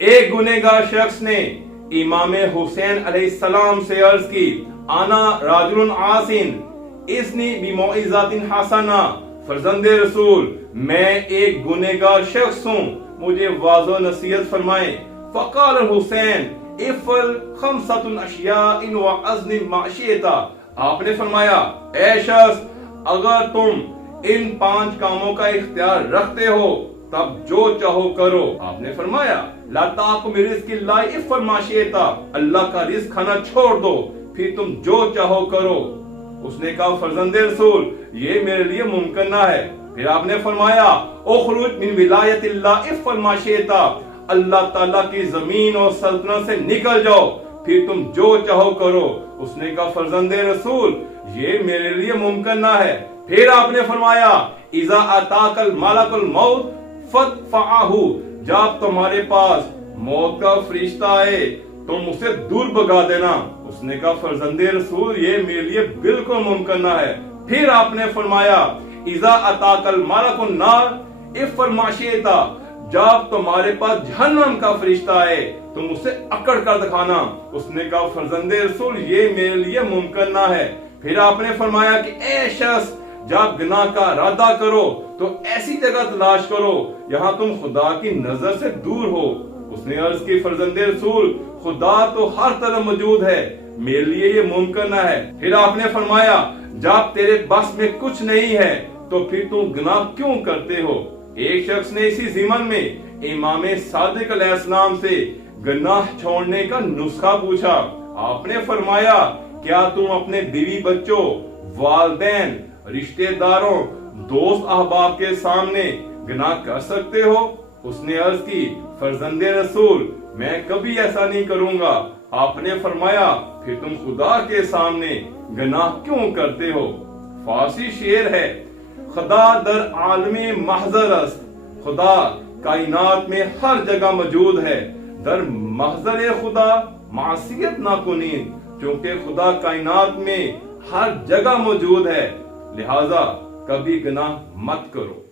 ایک गुनहगार शख्स ने इमाम हुसैन अलैहिस्सलाम से अर्ज की, आना राजुल आसिन इसनी बिमौइज़ातिन हसना, फर्जंदे रसूल मैं एक गुनहगार शख्स हूँ, मुझे वाज़ो नसीहत फरमाएं। फ़क़ाल हुसैन इफ़ल खमसतुन अशियाइन व अज़्नि माशियता, आपने फरमाया ऐ शख्स अगर तुम इन 5 कामों का इख्तियार रखते हो तब जो चाहो करो। आपने फरमाया ला ताकुम बिरिज़्क़िल्लाहि इफ़ल माशियता, अल्लाह का रिज़्क़ खाना छोड़ दो फिर तुम जो चाहो करो। उसने कहा फर्जंदे रसूल ये मेरे लिए मुमकिन ना है। फिर आपने फरमाया उखरुज मिन विलायतिल्लाह इफ़ल माशियता, अल्लाह ताला की जमीन और सल्तनत से निकल जाओ फिर तुम जो चाहो करो। उसने कहा फर्जंदे रसूल ये मेरे लिए मुमकिन ना है। फिर आपने फरमाया इज़ा अताकल मलकुल मौत फदफ़अहु, जब तुम्हारे पास मौत का फरिश्ता आए तुम उसे दूर भगा देना। उसने कहा फर्जंदे रसूल ये मेरे लिए बिल्कुल मुमकिन ना है। फिर आपने फरमाया इज़ा अताकल मलकुन नार इफ़ल माशियता, जब तुम्हारे पास जहन्नम का फरिश्ता आए तुम उसे अकड़ कर दिखाना। उसने कहा फर्जंदे रसूल ये मेरे लिए मुमकिन ना है। फिर आपने फरमाया कि ए शख्स जब गुनाह का इरादा करो तो ऐसी जगह तलाश करो यहाँ तुम खुदा की नजर से दूर हो। उसने अर्ज की फर्जंदे रसूल खुदा तो हर तरफ मौजूद है, मेरे लिए ये मुमकिन ना है। फिर आपने फरमाया जब तेरे बस में कुछ नहीं है तो फिर तुम गुनाह क्यों करते हो। एक शख्स ने इसी ज़िमन में इमाम सादिक अलैहिस्सलाम से गुनाह छोड़ने का नुस्खा पूछा। आपने फरमाया क्या तुम अपने बीवी बच्चों, वालिदैन, रिश्तेदारों, दोस्त अहबाब के सामने गुनाह कर सकते हो। उसने अर्ज की फर्जंदे रसूल मैं कभी ऐसा नहीं करूंगा। आपने फरमाया फिर तुम खुदा के सामने गुनाह क्यों करते हो। फारसी शेर है खुदा दर आलमी महजर अस्त, खुदा कायनात में हर जगह मौजूद है, दर महजर खुदा मासियत ना कुनीन, क्योंकि खुदा कायनात में हर जगह मौजूद है लिहाजा कभी गुनाह मत करो।